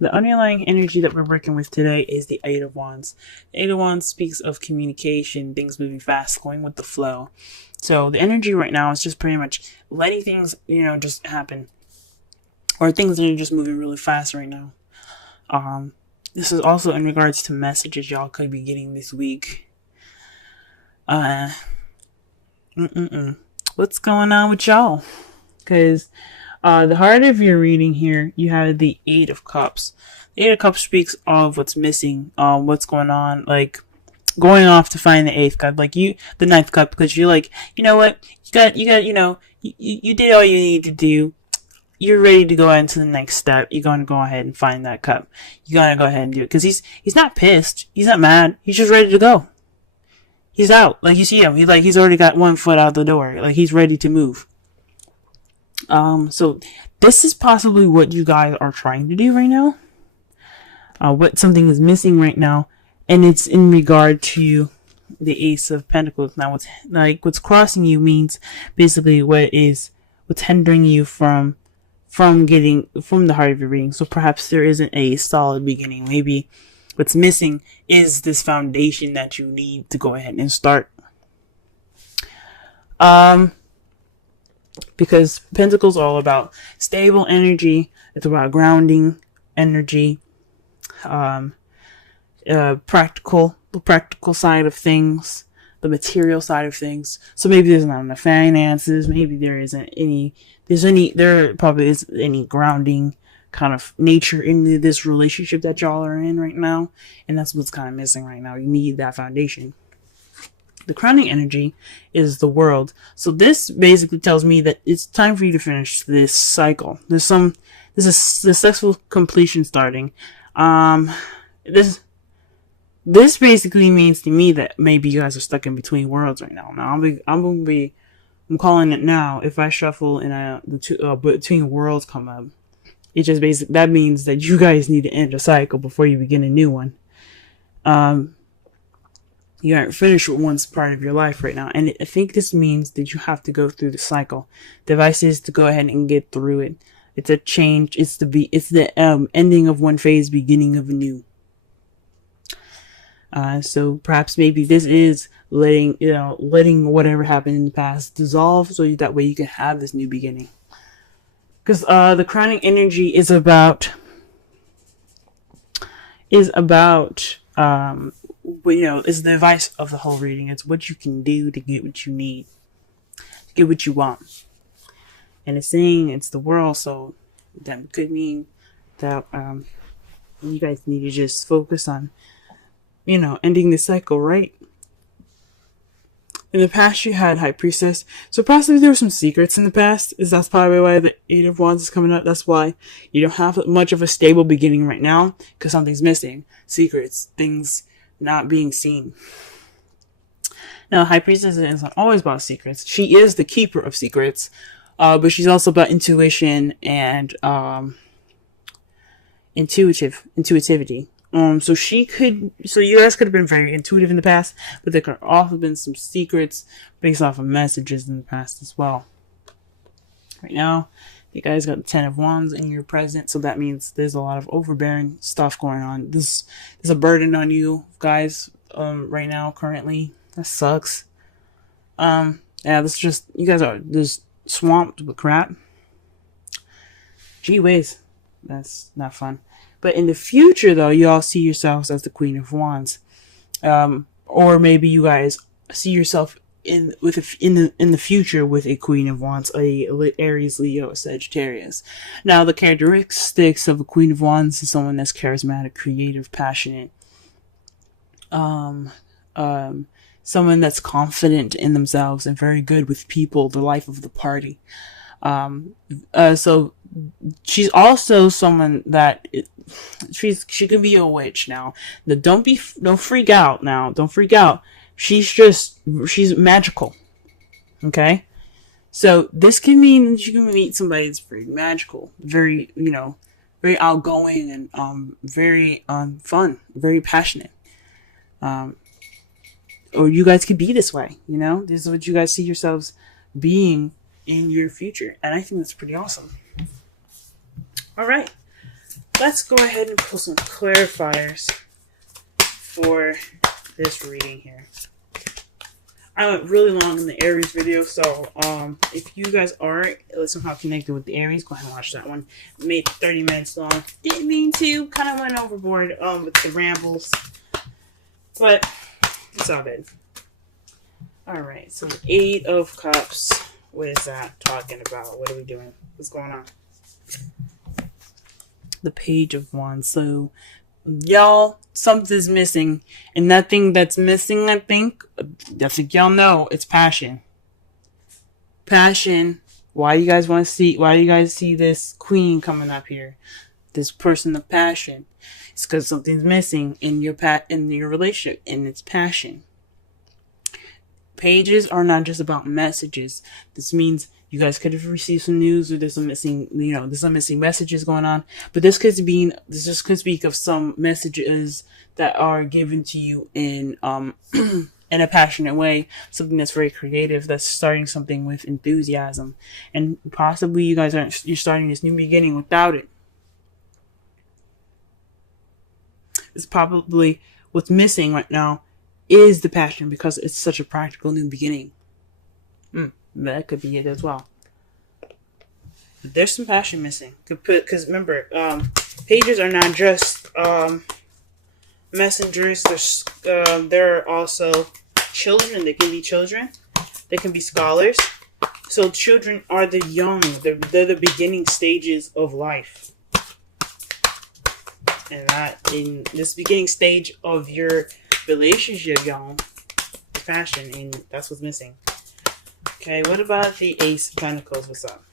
The underlying energy that we're working with today is the Eight of Wands. The Eight of Wands speaks of communication, things moving fast, going with the flow. So the energy right now is just pretty much letting things, just happen. Or things that are just moving really fast right now. This is also in regards to messages y'all could be getting this week. What's going on with y'all? Because the heart of your reading here, you have the Eight of Cups. The Eight of Cups speaks of what's missing, what's going on, like going off to find the eighth cup, the ninth cup, because you're like, you know what, you did all you need to do. You're ready to go into the next step. You're going to go ahead and find that cup. You got to go ahead and do it, because he's not pissed. He's not mad. He's just ready to go. He's out. Like, you see him. He's already got one foot out the door. Like, he's ready to move. So this is possibly what you guys are trying to do right now. What something is missing right now, and it's in regard to the Ace of Pentacles. Now, what's crossing you means basically what's hindering you from getting from the heart of your reading. So perhaps there isn't a solid beginning. Maybe what's missing is this foundation that you need to go ahead and start. Because Pentacles are all about stable energy. It's about grounding energy. The practical side of things, the material side of things. So maybe there's not enough finances. Maybe there probably isn't any grounding kind of nature in this relationship that y'all are in right now. And that's what's kind of missing right now. You need that foundation. The crowning energy is the World. So this basically tells me that it's time for you to finish this cycle. There's a successful completion starting. This basically means to me that maybe you guys are stuck in between worlds right now. Now I'm calling it now. If I shuffle and between worlds come up, it just that means that you guys need to end a cycle before you begin a new one. You aren't finished with one part of your life right now. And I think this means that you have to go through the cycle. The advice is to go ahead and get through it. It's a change. It's the ending of one phase, beginning of a new. So perhaps maybe this is letting whatever happened in the past dissolve, so that way you can have this new beginning. Because the crowning energy is about is the advice of the whole reading. It's what you can do to get what you need, to get what you want. And it's saying it's the world, so that could mean that you guys need to just focus on, ending the cycle, right? In the past, you had High Priestess, so possibly there were some secrets in the past. That's probably why the Eight of Wands is coming up. That's why you don't have much of a stable beginning right now, because something's missing. Secrets, things not being seen. Now, High Priestess is not always about secrets. She is the keeper of secrets, but she's also about intuition and intuitivity. So you guys could have been very intuitive in the past, but there could have also been some secrets based off of messages in the past as well. Right now, you guys got the Ten of Wands in your present, so that means there's a lot of overbearing stuff going on. There's a burden on you guys, right now, currently. That sucks. You guys are just swamped with crap. Gee whiz. That's not fun. But in the future, though, you all see yourselves as the Queen of Wands. Or maybe you guys see yourself in the future with a Queen of Wands, a Aries, Leo, Sagittarius. Now, the characteristics of a Queen of Wands is someone that's charismatic, creative, passionate. Someone that's confident in themselves and very good with people, the life of the party. So she's also someone that she can be a witch now. Don't freak out now. Don't freak out. She's magical. Okay? So this can mean that you can meet somebody that's very magical, very, very outgoing and very fun, very passionate. Or you guys could be this way, This is what you guys see yourselves being in your future. And I think that's pretty awesome. All right. let's go ahead and pull some clarifiers for this reading here. I went really long in the Aries video, so if you guys are somehow connected with the Aries, go ahead and watch that one. Made 30 minutes long. Didn't mean to. Kind of went overboard with the rambles, but it's all good. All right, so the 8 of Cups. What is that talking about? What are we doing? What's going on? The Page of Wands. So, y'all, something's missing. And that thing that's missing, I think y'all know, it's passion. Passion. Why do you guys see this queen coming up here? This person of passion. It's because something's missing in your relationship, and it's passion. Pages are not just about messages. This means you guys could have received some news, or there's some missing messages going on. But this could speak of some messages that are given to you in in a passionate way, something that's very creative, that's starting something with enthusiasm, and possibly you're starting this new beginning without it. It's probably what's missing right now is the passion, because it's such a practical new beginning. That could be it as well. There's some passion missing. Because remember, pages are not just messengers. They're also children. They can be children. They can be scholars. So children are the young. They're the beginning stages of life. And that in this beginning stage of your relationship, y'all, passion, and that's what's missing. Okay, what about the Ace of Pentacles? What's up?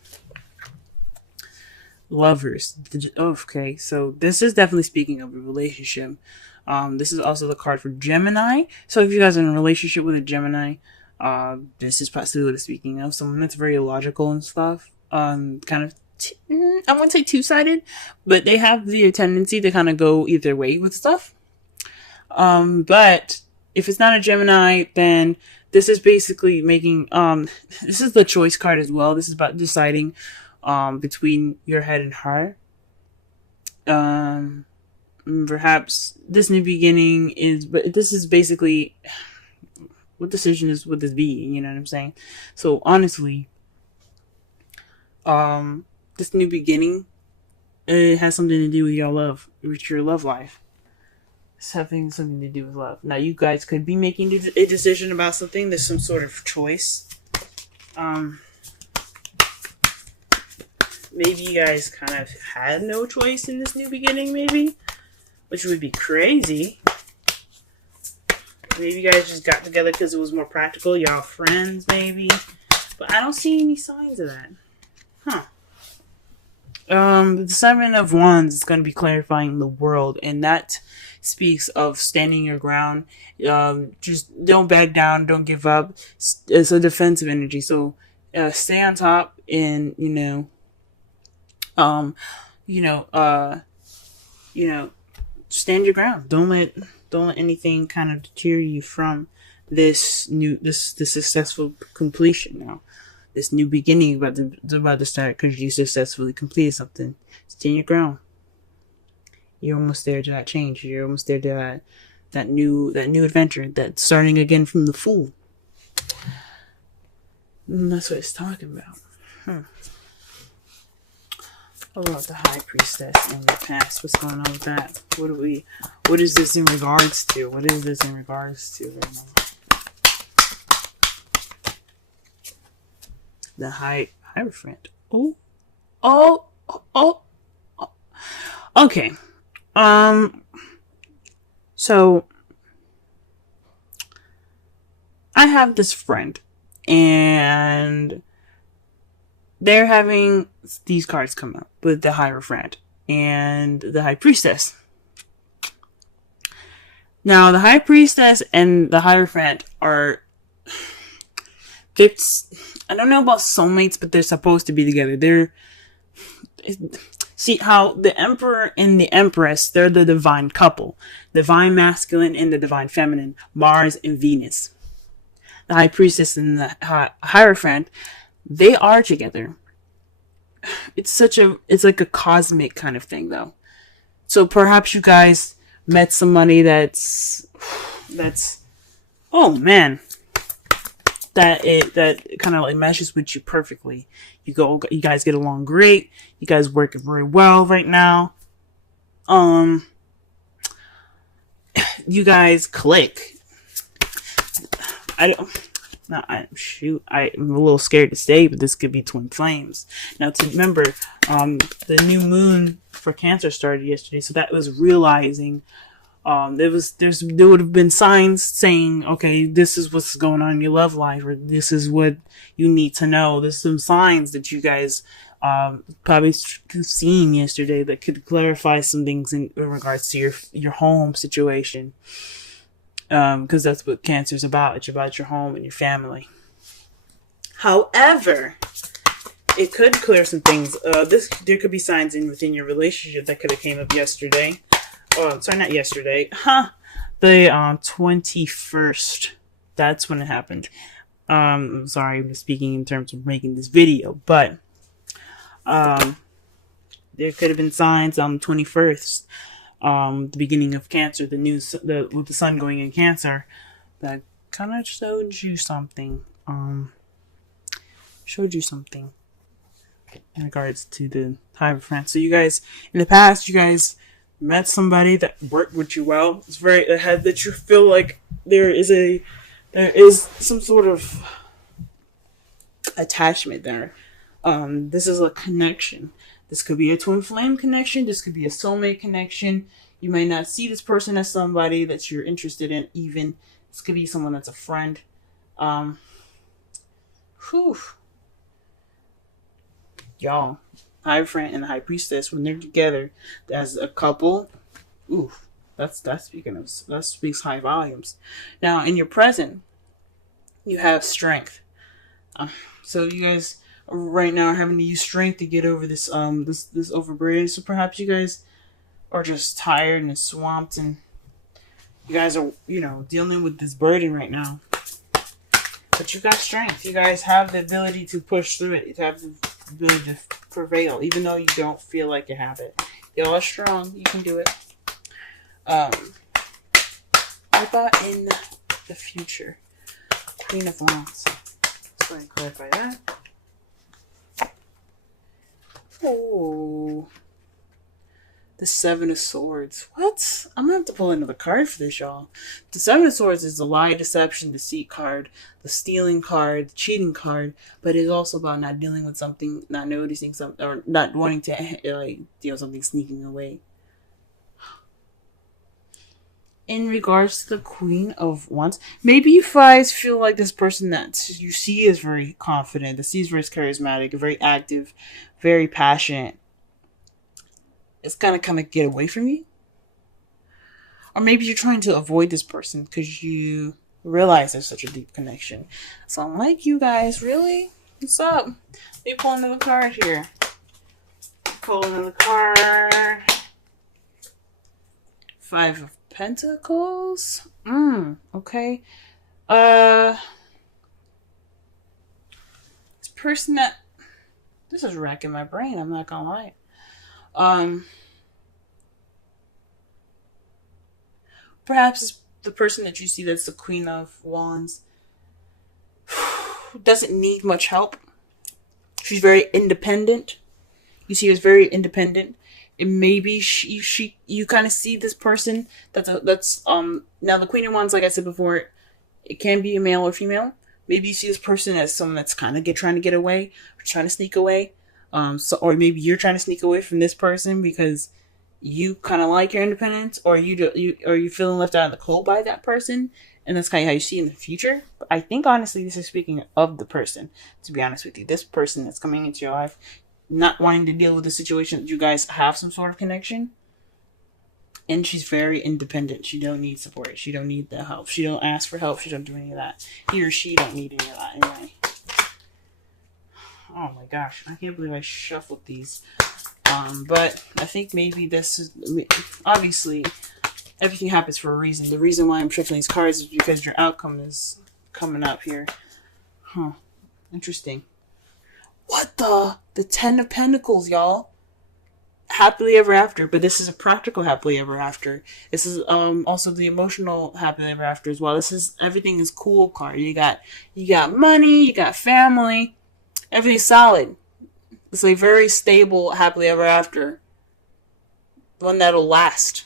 Lovers. Okay, so this is definitely speaking of a relationship. This is also the card for Gemini. So if you guys are in a relationship with a Gemini, this is possibly what it's speaking of. Someone that's very logical and stuff. Kind of, I wouldn't say two-sided, but they have the tendency to kind of go either way with stuff. But if it's not a Gemini, then this is basically making, this is the choice card as well. This is about deciding, between your head and heart. Perhaps this new beginning but this is basically, what decision would this be? You know what I'm saying? So honestly, this new beginning, it has something to do with your love life. It's having something to do with love. Now, you guys could be making a decision about something. There's some sort of choice. Maybe you guys kind of had no choice in this new beginning, maybe, which would be crazy. Maybe you guys just got together because it was more practical. Y'all friends, maybe. But I don't see any signs of that. The 7 of Wands is going to be clarifying the world, and that speaks of standing your ground. Just don't back down, don't give up. It's a defensive energy, so stay on top, and stand your ground. Don't let anything kind of deter you from this successful completion now. This new beginning about to start because you successfully completed something. Stand your ground. You're almost there to that change. You're almost there to that new adventure. That starting again from the Fool. And that's what it's talking about. What about the High Priestess in the past? What's going on with that? What is this in regards to? What is this in regards to right now? The Hierophant. Oh. Okay. So I have this friend, and they're having these cards come up with the Hierophant and the High Priestess. Now, the High Priestess and the Hierophant are, I don't know about soulmates, but they're supposed to be together. See how the Emperor and the Empress, they're the divine couple. Divine masculine and the divine feminine. Mars and Venus. The High Priestess and the Hierophant, they are together. It's like a cosmic kind of thing, though. So perhaps you guys met somebody that's oh man, that kind of like meshes with you perfectly. You guys get along great. You guys work very well right now. You guys click. I'm a little scared to say, but this could be twin flames. Now, to remember, the new moon for Cancer started yesterday, so that was realizing. There would have been signs saying, okay, this is what's going on in your love life, or this is what you need to know. There's some signs that you guys probably seen yesterday that could clarify some things in regards to your home situation. Because that's what Cancer is about. It's about your home and your family. However, it could clear some things. There could be signs within your relationship that could have came up yesterday. Oh, sorry, not yesterday. The 21st. That's when it happened. I'm sorry, I'm speaking in terms of making this video, but there could have been signs on the 21st. The beginning of Cancer, with the sun going in Cancer, that kind of showed you something. In regards to the Hive of France. So you guys, in the past, you guys met somebody that worked with you well. It's that you feel like there is some sort of attachment there. This is a connection. This could be a twin flame connection. This could be a soulmate connection. You may not see this person as somebody that you're interested in. Even this could be someone that's a friend. Y'all, High Friend and the High Priestess, when they're together as a couple, that speaks high volumes. Now, in your present, you have strength. So you guys right now are having to use strength to get over this overburden. So perhaps you guys are just tired and swamped, and you guys are dealing with this burden right now. But you got strength. You guys have the ability to push through it. You have the ability to prevail, even though you don't feel like you have it. Y'all are strong. You can do it. What about in the future? Queen of Wands. Let's go ahead and clarify that. Oh. The Seven of Swords. What? I'm gonna have to pull another card for this, y'all. The Seven of Swords is the lie, deception, deceit card, the stealing card, the cheating card, but it's also about not dealing with something, not noticing something, or not wanting to deal with something sneaking away. In regards to the Queen of Wands, maybe you guys feel like this person that you see is very confident, that sees very charismatic, very active, very passionate. It's gonna kind of get away from you. Or maybe you're trying to avoid this person because you realize there's such a deep connection. So I'm like, you guys, really? What's up? Let me pull another card here. Pull another card. Five of Pentacles. Okay. This person this is racking my brain, I'm not gonna lie. Perhaps the person that you see that's the Queen of Wands doesn't need much help. She's very independent. You see her as very independent. And maybe you kind of see this person that's now the Queen of Wands, like I said before, it can be a male or female. Maybe you see this person as someone that's kind of trying to get away or trying to sneak away. Or maybe you're trying to sneak away from this person because you kind of like your independence, or you're feeling left out of the cold by that person, and that's kind of how you see in the future. But I think honestly, this is speaking of the person. To be honest with you, this person that's coming into your life, not wanting to deal with the situation that you guys have some sort of connection, and she's very independent. She don't need support. She don't need the help. She don't ask for help. She don't do any of that. He or she don't need any of that anyway. Oh my gosh, I can't believe I shuffled these. But I think maybe this is, obviously, everything happens for a reason. The reason why I'm shuffling these cards is because your outcome is coming up here. Interesting. What the? The Ten of Pentacles, y'all. happily ever after, but this is a practical happily ever after. This is also the emotional happily ever after as well. This is everything is cool card. You got money, you got family, everything's solid. It's a very stable happily ever after. One that'll last.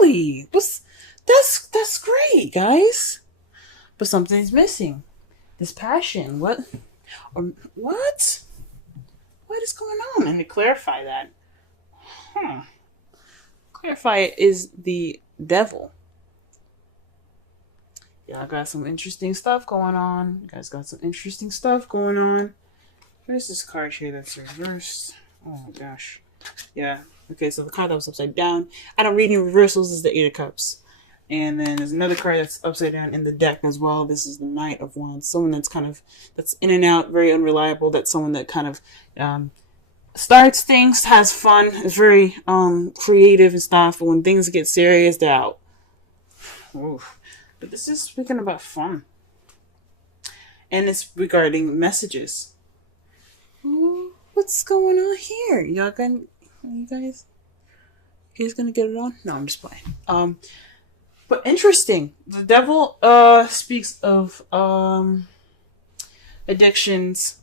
Really? That's great, guys. But something's missing. This passion. What? What? What is going on? And to clarify that, clarify it is the devil. Y'all got some interesting stuff going on. You guys got some interesting stuff going on. There's this card here that's reversed. Oh my gosh. Yeah. Okay, so the card that was upside down. I don't read any reversals. Is the Eight of Cups. And then there's another card that's upside down in the deck as well. This is the Knight of Wands. Someone that's in and out, very unreliable. That's someone that kind of starts things, has fun, is very creative and stuff. But when things get serious, they're out. Oof. But this is speaking about fun. And it's regarding messages. Ooh, what's going on here? You guys gonna get it on? No, I'm just playing. But interesting. The devil speaks of addictions,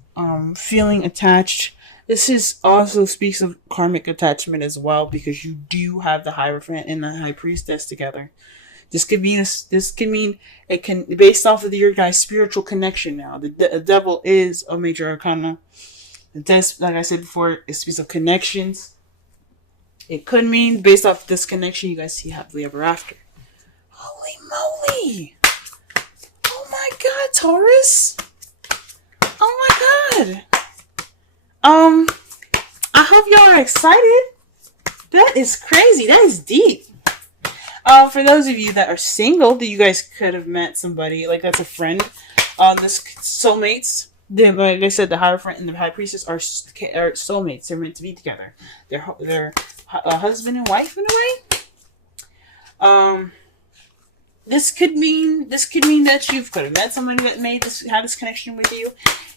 feeling attached. This also speaks of karmic attachment as well, because you do have the Hierophant and the High Priestess together. This could mean it can, based off of your guys' spiritual connection now. The devil is a major arcana. It does, like I said before, it speaks of connections. It could mean, based off this connection, you guys see happily ever after. Holy moly! Oh my god, Taurus! Oh my god! I hope y'all are excited. That is crazy. That is deep. For those of you that are single, that you guys could have met somebody, like that's a friend. This soulmates. Like I said, the Hierophant and the High Priestess are soulmates. They're meant to be together. They're husband and wife in a way. This could mean that you could have met somebody that had this connection with you,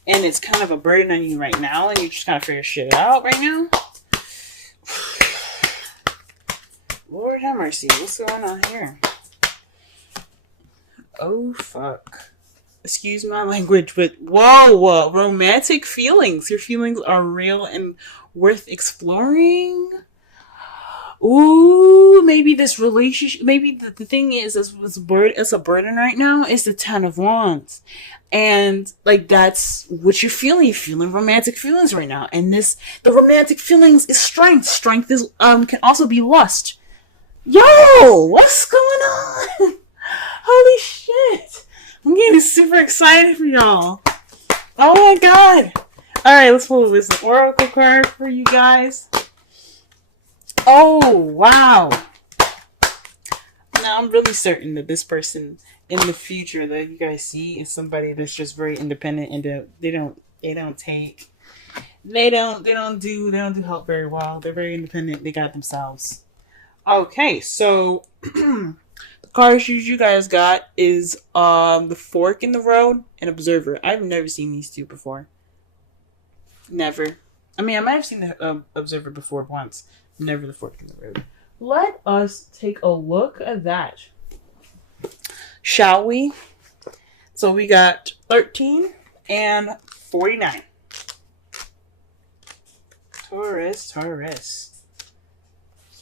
and it's kind of a burden on you right now, and you just kind of figure shit out right now. Lord have mercy, what's going on here? Oh fuck. Excuse my language, but whoa, romantic feelings. Your feelings are real and worth exploring. Ooh, maybe this relationship, maybe the thing is, it's a burden right now, is the Ten of Wands. And, like, that's what you're feeling. You're feeling romantic feelings right now. And the romantic feelings is strength. Strength is, can also be lust. Yo, what's going on? Holy shit. I'm getting super excited for y'all. Oh my god. Alright, let's pull this oracle card for you guys. Oh, wow. Now, I'm really certain that this person in the future that you guys see is somebody that's just very independent, and they don't do help very well. They're very independent. They got themselves. Okay, so the cards you guys got is the Fork in the Road and Observer. I've never seen these two before. Never. I mean, I might have seen the Observer before once. Never the Fork in the Road. Let us take a look at that, shall we? So we got 13 and 49. Taurus.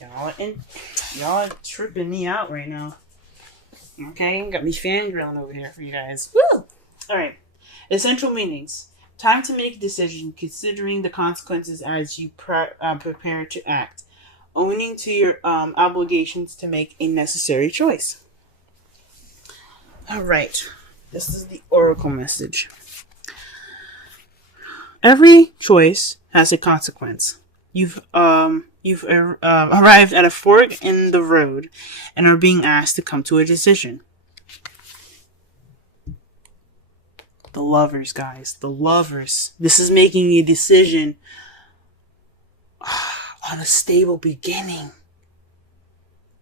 Y'all are tripping me out right now. Okay, got me fangirling over here for you guys. Woo! Alright. Essential meanings. Time to make a decision, considering the consequences as you prepare to act. Owning to your obligations to make a necessary choice. Alright. This is the oracle message. Every choice has a consequence. You've arrived at a fork in the road and are being asked to come to a decision. The Lovers, guys. The Lovers. This is making a decision on a stable beginning.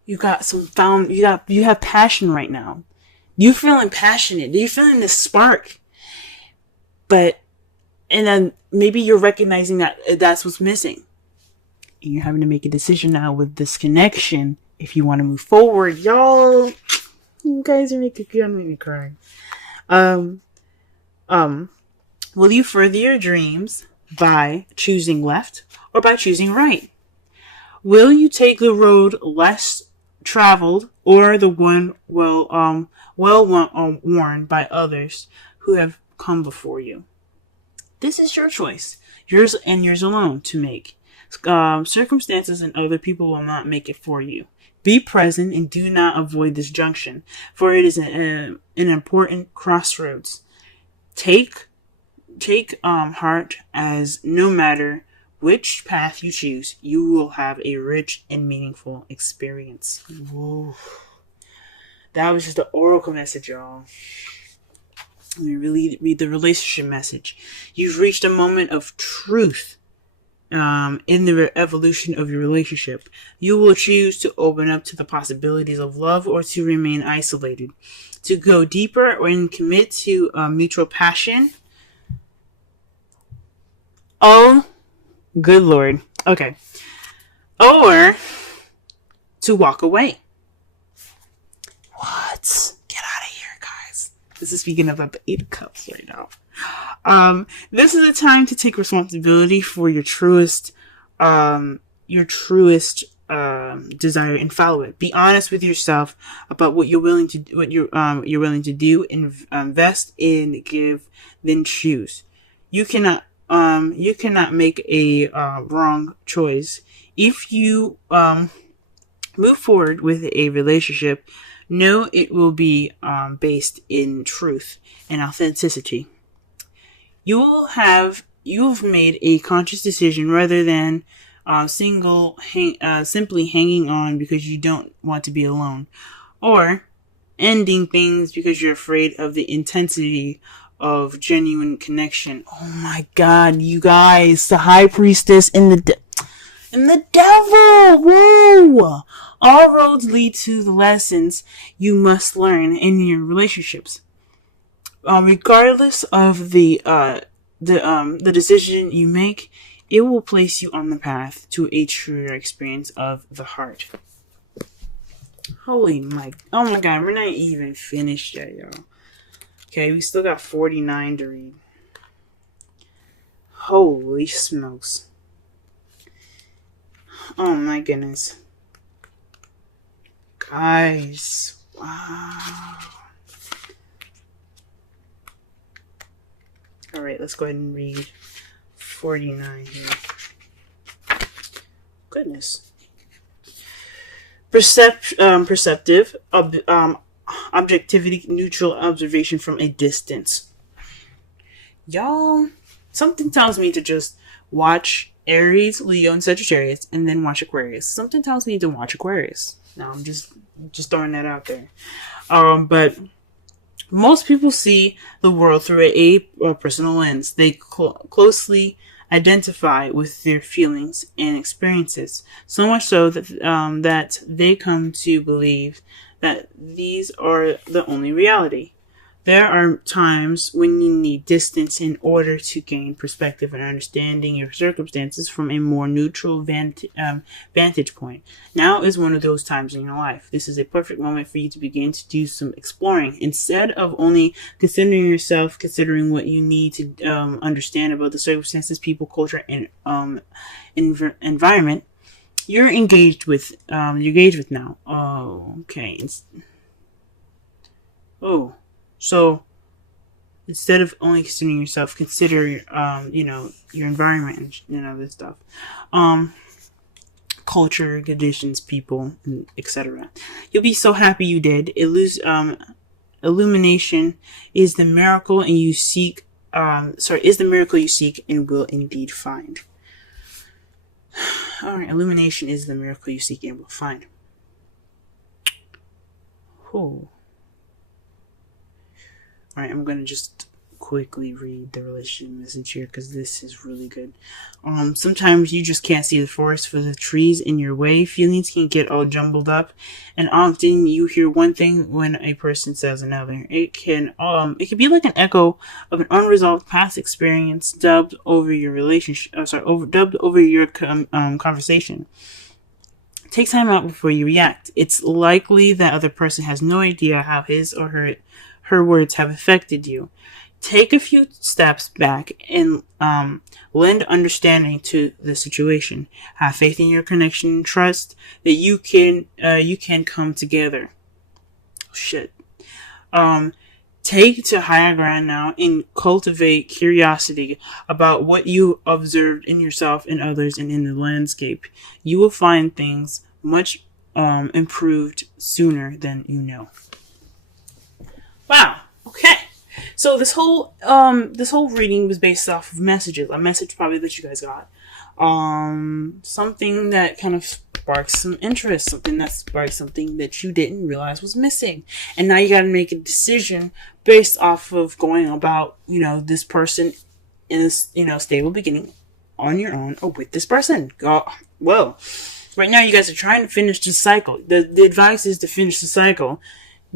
You have passion right now. You're feeling passionate. You're feeling this spark. And then maybe you're recognizing that that's what's missing. And you're having to make a decision now with this connection if you want to move forward. Y'all, you guys are making me cry. Um, will you further your dreams by choosing left or by choosing right? Will you take the road less traveled or the one worn by others who have come before you? This is your choice, yours and yours alone to make. Circumstances and other people will not make it for you. Be present and do not avoid this junction, for it is an important crossroads. Take heart, as no matter which path you choose, you will have a rich and meaningful experience. Whoa. That was just the oracle message, y'all. Let me really read the relationship message. You've reached a moment of truth in the evolution of your relationship. You will choose to open up to the possibilities of love or to remain isolated, to go deeper and commit to mutual passion. Oh, good Lord. Okay. Or to walk away. What? Get out of here, guys. This is speaking about the 8 of Cups right now. This is a time to take responsibility for your truest desire and follow it. Be honest with yourself about what you're willing to do, invest in, give, then choose. You cannot make a wrong choice. If you move forward with a relationship, know it will be based in truth and authenticity. You've made a conscious decision rather than simply hanging on because you don't want to be alone, or ending things because you're afraid of the intensity of genuine connection. Oh my God, you guys, the High Priestess and the devil. Whoa! All roads lead to the lessons you must learn in your relationships. Regardless of the decision you make, it will place you on the path to a truer experience of the heart. Oh my God, we're not even finished yet, y'all. Okay, we still got 49 to read. Holy smokes. Oh my goodness. Guys, wow. Alright, let's go ahead and read 49 here. Goodness. Perceptive, objectivity, neutral observation from a distance. Y'all, something tells me to just watch Aries, Leo, and Sagittarius, and then watch Aquarius. Something tells me to watch Aquarius. Now, I'm just throwing that out there. But most people see the world through a personal lens. They closely identify with their feelings and experiences, so much so that that they come to believe that these are the only reality. There are times when you need distance in order to gain perspective and understanding your circumstances from a more neutral vantage point. Now is one of those times in your life. This is a perfect moment for you to begin to do some exploring. Instead of only considering what you need to understand about the circumstances, people, culture, and environment you're engaged with now. Oh, okay. So instead of only considering yourself, consider your environment and this stuff, culture, conditions, people, etc. You'll be so happy you did. Illumination is the miracle you seek and will indeed find. All right, illumination is the miracle you seek and will find. Oh. Alright, I'm going to just quickly read the relationship message here because this is really good. Sometimes you just can't see the forest for the trees in your way. Feelings can get all jumbled up, and often you hear one thing when a person says another. It can be like an echo of an unresolved past experience dubbed over your relationship. Dubbed over your conversation. Take time out before you react. It's likely that other person has no idea how his or her words have affected you. Take a few steps back and lend understanding to the situation. Have faith in your connection and trust that you can come together. Shit. Take to higher ground now and cultivate curiosity about what you observed in yourself and others and in the landscape. You will find things much improved sooner than you know. Wow. Okay. So this whole reading was based off of messages. A message probably that you guys got. Something that kind of sparks some interest, something that sparks something that you didn't realize was missing. And now you got to make a decision based off of going about, this person in this, stable beginning on your own or with this person. Well, right now you guys are trying to finish the cycle. The advice is to finish the cycle.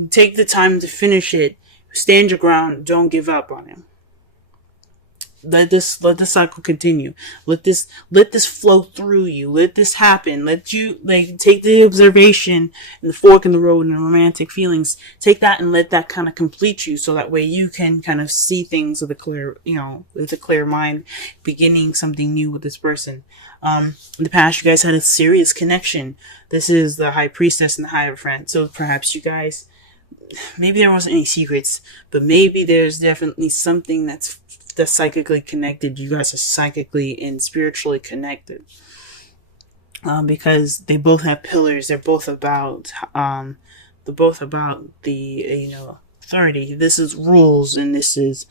Take the time to finish it. Stand your ground. Don't give up on him. Let the cycle continue. Let this flow through you. Let this happen. Let you take the observation and the fork in the road and the romantic feelings. Take that and let that kind of complete you, so that way you can kind of see things with a clear mind, beginning something new with this person. In the past, you guys had a serious connection. This is the High Priestess and the Hierophant. So perhaps you guys, maybe there wasn't any secrets, but maybe there's definitely something that's psychically connected. You guys are psychically and spiritually connected, because they both have pillars. They're both about the authority. This is rules, and this is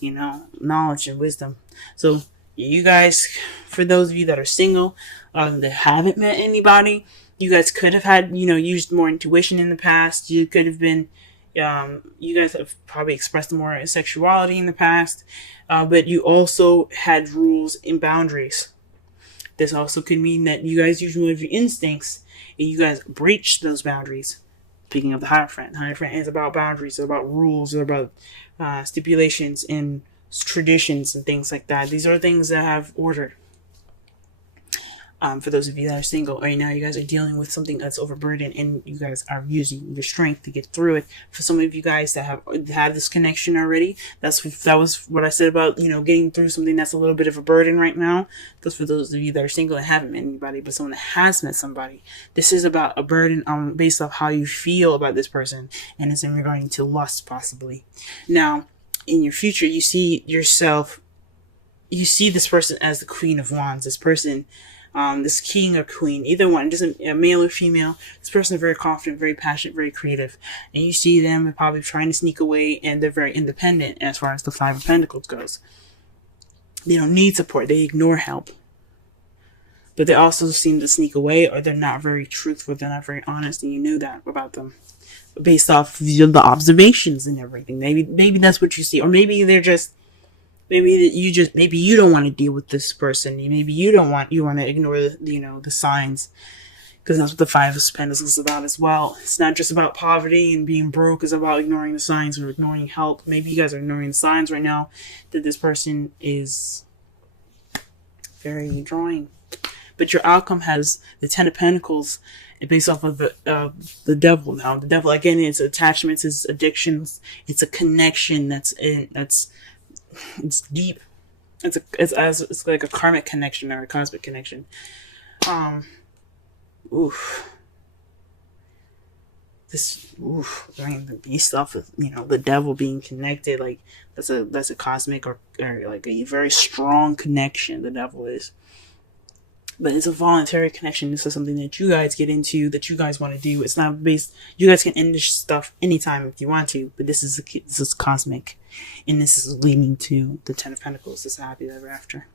knowledge and wisdom. So you guys, for those of you that are single, that haven't met anybody, you guys could have had used more intuition in the past. You could have been you guys have probably expressed more sexuality in the past, but you also had rules and boundaries. This also could mean that you guys used more of your instincts and you guys breached those boundaries. Speaking of the Hierophant is about boundaries, it's about rules, it's about stipulations and traditions and things like that. These are things that have order. For those of you that are single right now, you guys are dealing with something that's overburdened, and you guys are using your strength to get through it. For some of you guys that have had this connection already, that was what I said about getting through something that's a little bit of a burden right now. Because for those of you that are single and haven't met anybody, but someone that has met somebody, this is about a burden based off how you feel about this person, and it's in regarding to lust possibly. Now, in your future, you see this person as the Queen of Wands. This person. This king or queen, either one, doesn't male or female. This person is very confident, very passionate, very creative, and you see them probably trying to sneak away, and they're very independent as far as the Five of Pentacles goes. They don't need support; they ignore help, but they also seem to sneak away, or they're not very truthful, they're not very honest, and you knew that about them based off the observations and everything. Maybe that's what you see, or maybe they're just. Maybe you don't want to deal with this person. Maybe you want to ignore the signs, because that's what the Five of Pentacles is about as well. It's not just about poverty and being broke. It's about ignoring the signs or ignoring help. Maybe you guys are ignoring the signs right now that this person is very drawing. But your outcome has the Ten of Pentacles based off of the Devil. Now the Devil again is attachments, it's addictions, it's a connection it's deep. It's like a karmic connection or a cosmic connection. Based off of the Devil being connected, like that's a cosmic or like a very strong connection. The Devil is. But it's a voluntary connection. This is something that you guys get into, that you guys want to do. It's not based. You guys can end this stuff anytime if you want to. But this is cosmic, and this is leading to the Ten of Pentacles. This happy ever after.